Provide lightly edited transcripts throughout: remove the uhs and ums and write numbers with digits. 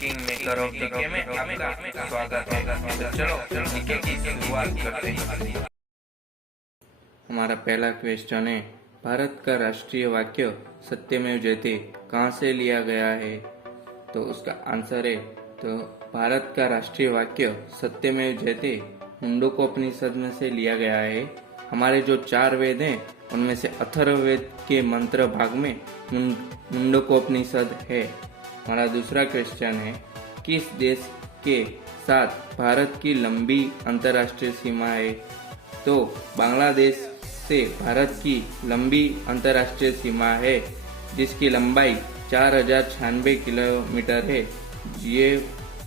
King maker of GK में आपका स्वागत है। तो चलो जीके की शुरुआत करते हैं। हमारा पहला क्वेश्चन है, भारत का राष्ट्रीय वाक्य सत्यमेव जयते कहाँ से लिया गया है? तो उसका आंसर है, तो भारत का राष्ट्रीय वाक्य सत्यमेव जयते मुंडकोपनिषद में से लिया गया है। हमारे जो 4 वेद हैं उनमें से अथर्ववेद के मंत्र भाग में मुंडकोपनिषद है। हमारा दूसरा क्वेश्चन है, किस देश के साथ भारत की लंबी अंतर्राष्ट्रीय सीमा है? तो बांग्लादेश से भारत की लंबी अंतर्राष्ट्रीय सीमा है, जिसकी लंबाई 4096 किलोमीटर है। ये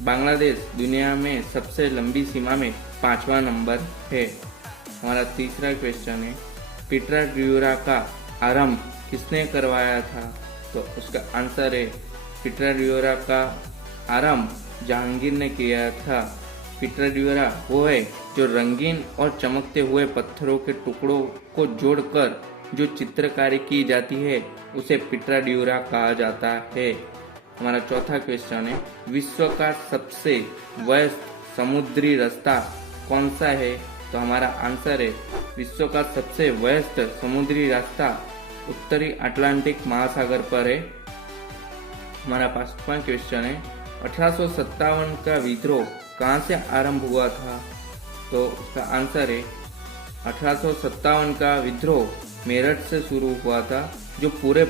बांग्लादेश दुनिया में सबसे लंबी सीमा में 5वां नंबर है। हमारा तीसरा क्वेश्चन है, पिट्राड्यूरा का आरंभ किसने करवाया था? तो उसका आंसर है, पिट्राड्यूरा का आरंभ जहांगीर ने किया था। पिट्राड्यूरा वो है जो रंगीन और चमकते हुए पत्थरों के टुकड़ों को जोड़कर जो चित्रकारी की जाती है उसे पिट्राड्यूरा कहा जाता है। हमारा चौथा क्वेश्चन है, विश्व का सबसे व्यस्त समुद्री रास्ता कौन सा है? तो हमारा आंसर है, विश्व का सबसे व्यस्त समुद्री रास्ता उत्तरी अटलांटिक महासागर पर है। हमारा 5वां क्वेश्चन है, 1857 का विद्रोह कहाँ से आरंभ हुआ था? तो उसका आंसर है, 1857 का विद्रोह मेरठ से शुरू हुआ था, जो पूरे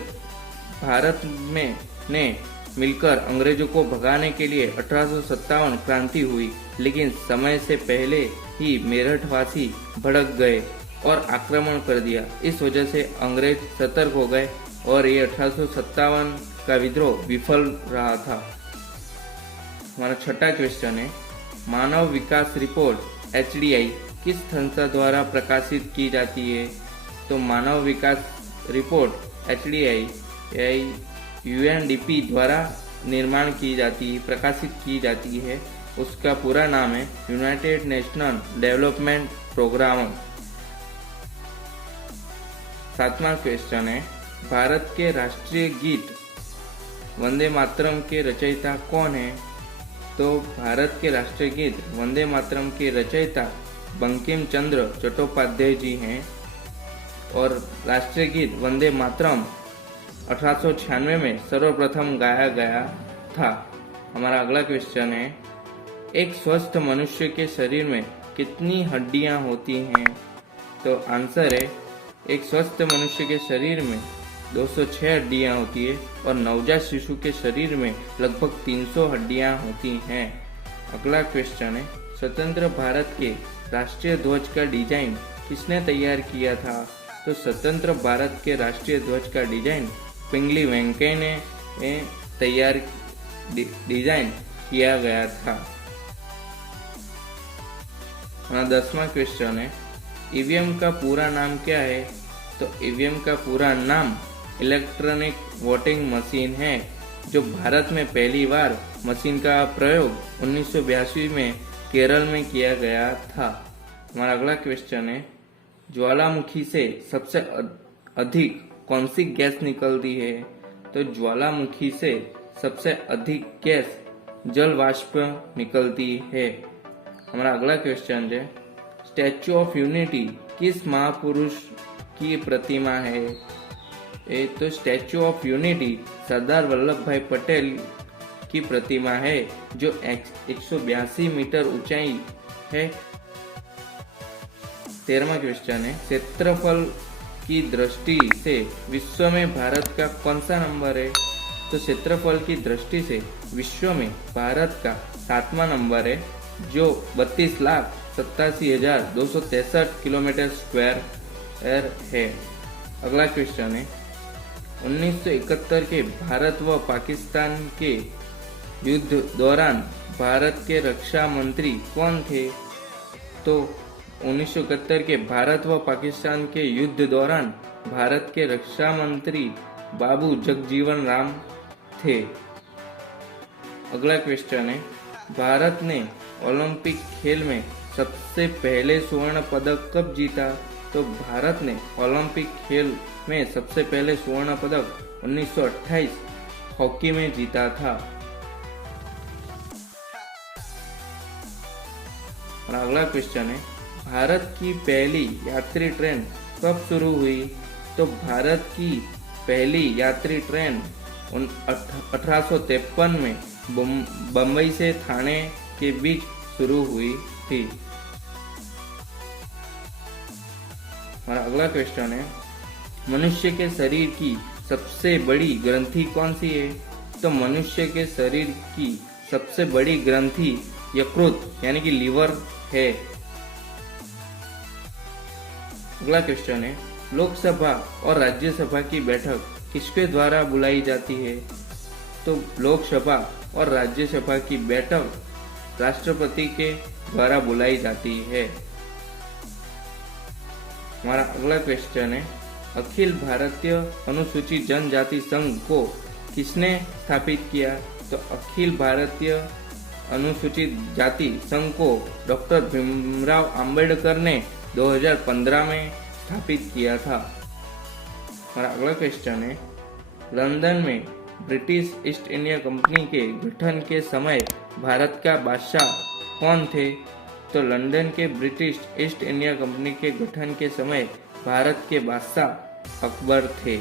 भारत में ने मिलकर अंग्रेजों को भगाने के लिए 1857 क्रांति हुई। लेकिन समय से पहले ही मेरठवासी भड़क गए और आक्रमण कर दिया। इस वजह से अंग्रेज सतर्क हो गए और ये 1857 का विद्रोह विफल रहा था। हमारा 6वां क्वेश्चन है, मानव विकास रिपोर्ट HDI किस संस्था द्वारा प्रकाशित की जाती है? तो मानव विकास रिपोर्ट HDI UNDP द्वारा निर्माण की जाती प्रकाशित की जाती है। उसका पूरा नाम है यूनाइटेड नेशनल डेवलपमेंट प्रोग्राम। 7वां क्वेश्चन है, भारत के राष्ट्रीय गीत वंदे मातरम के रचयिता कौन है? तो भारत के राष्ट्रीय गीत वंदे मातरम के रचयिता बंकिम चंद्र चट्टोपाध्याय जी हैं और राष्ट्रीय गीत वंदे मातरम 1896 में सर्वप्रथम गाया गया था। हमारा अगला क्वेश्चन है, एक स्वस्थ मनुष्य के शरीर में कितनी हड्डियां होती हैं? तो आंसर है, एक स्वस्थ मनुष्य के शरीर में 206 हड्डियां होती है और नवजात शिशु के शरीर में लगभग 300 हड्डियां होती हैं। अगला क्वेश्चन है, स्वतंत्र भारत के राष्ट्रीय ध्वज का डिजाइन किसने तैयार किया था? तो स्वतंत्र भारत के राष्ट्रीय ध्वज का डिजाइन पिंगली वेंकैया ने तैयार डिजाइन किया गया था। हमारा 10वां क्वेश्चन है, ईवीएम का पूरा नाम क्या है? तो ईवीएम का पूरा नाम इलेक्ट्रॉनिक वोटिंग मशीन है, जो भारत में पहली बार मशीन का प्रयोग 1982 में केरल में किया गया था। हमारा अगला क्वेश्चन है, ज्वालामुखी से सबसे अधिक कौन सी गैस निकलती है? तो ज्वालामुखी से सबसे अधिक गैस जल वाष्प निकलती है। हमारा अगला क्वेश्चन है, स्टैच्यू ऑफ यूनिटी किस महापुरुष की प्रतिमा है? तो statue of unity Sardar Vallabh भाई पटेल की प्रतिमा है, जो 182 मीटर ऊंचाई है। 13वां क्वेश्चन है, क्षेत्रफल की दृष्टि से विश्व में भारत का कौन सा नंबर है? तो क्षेत्रफल की दृष्टि से विश्व में भारत का 7वां नंबर है, जो 32,87,263 किलोमीटर स्क्वायर है। अगला क्वेश्चन है, 1971 के भारत व पाकिस्तान के युद्ध दौरान भारत के रक्षा मंत्री कौन थे? तो 1971 के भारत व पाकिस्तान के युद्ध दौरान भारत के रक्षा मंत्री बाबू जगजीवन राम थे। अगला क्वेश्चन है, भारत ने ओलंपिक खेल में सबसे पहले स्वर्ण पदक कब जीता? तो भारत ने ओलंपिक खेल में सबसे पहले स्वर्ण पदक 1928 हॉकी में जीता था। और अगला क्वेश्चन है, भारत की पहली यात्री ट्रेन कब शुरू हुई? तो भारत की पहली यात्री ट्रेन 1853 में बम्बई से थाने के बीच शुरू हुई थी। और अगला क्वेश्चन है, मनुष्य के शरीर की सबसे बड़ी ग्रंथि कौन सी है? तो मनुष्य के शरीर की सबसे बड़ी ग्रंथि यकृत यानी कि लीवर है। अगला क्वेश्चन है, लोकसभा और राज्यसभा की बैठक किसके द्वारा बुलाई जाती है? तो लोकसभा और राज्यसभा की बैठक राष्ट्रपति के द्वारा बुलाई जाती है। हमारा अगला क्वेश्चन है, अखिल भारतीय अनुसूचित जनजाति संघ को किसने स्थापित किया? तो अखिल भारतीय अनुसूचित जाति संघ को डॉक्टर भीमराव अंबेडकर ने 2015 में स्थापित किया था। और अगला क्वेश्चन है, लंदन में ब्रिटिश ईस्ट इंडिया कंपनी के गठन के समय भारत का बादशाह कौन थे? तो लंदन के ब्रिटिश ईस्ट इंडिया कंपनी के गठन के समय भारत के बादशाह अकबर थे।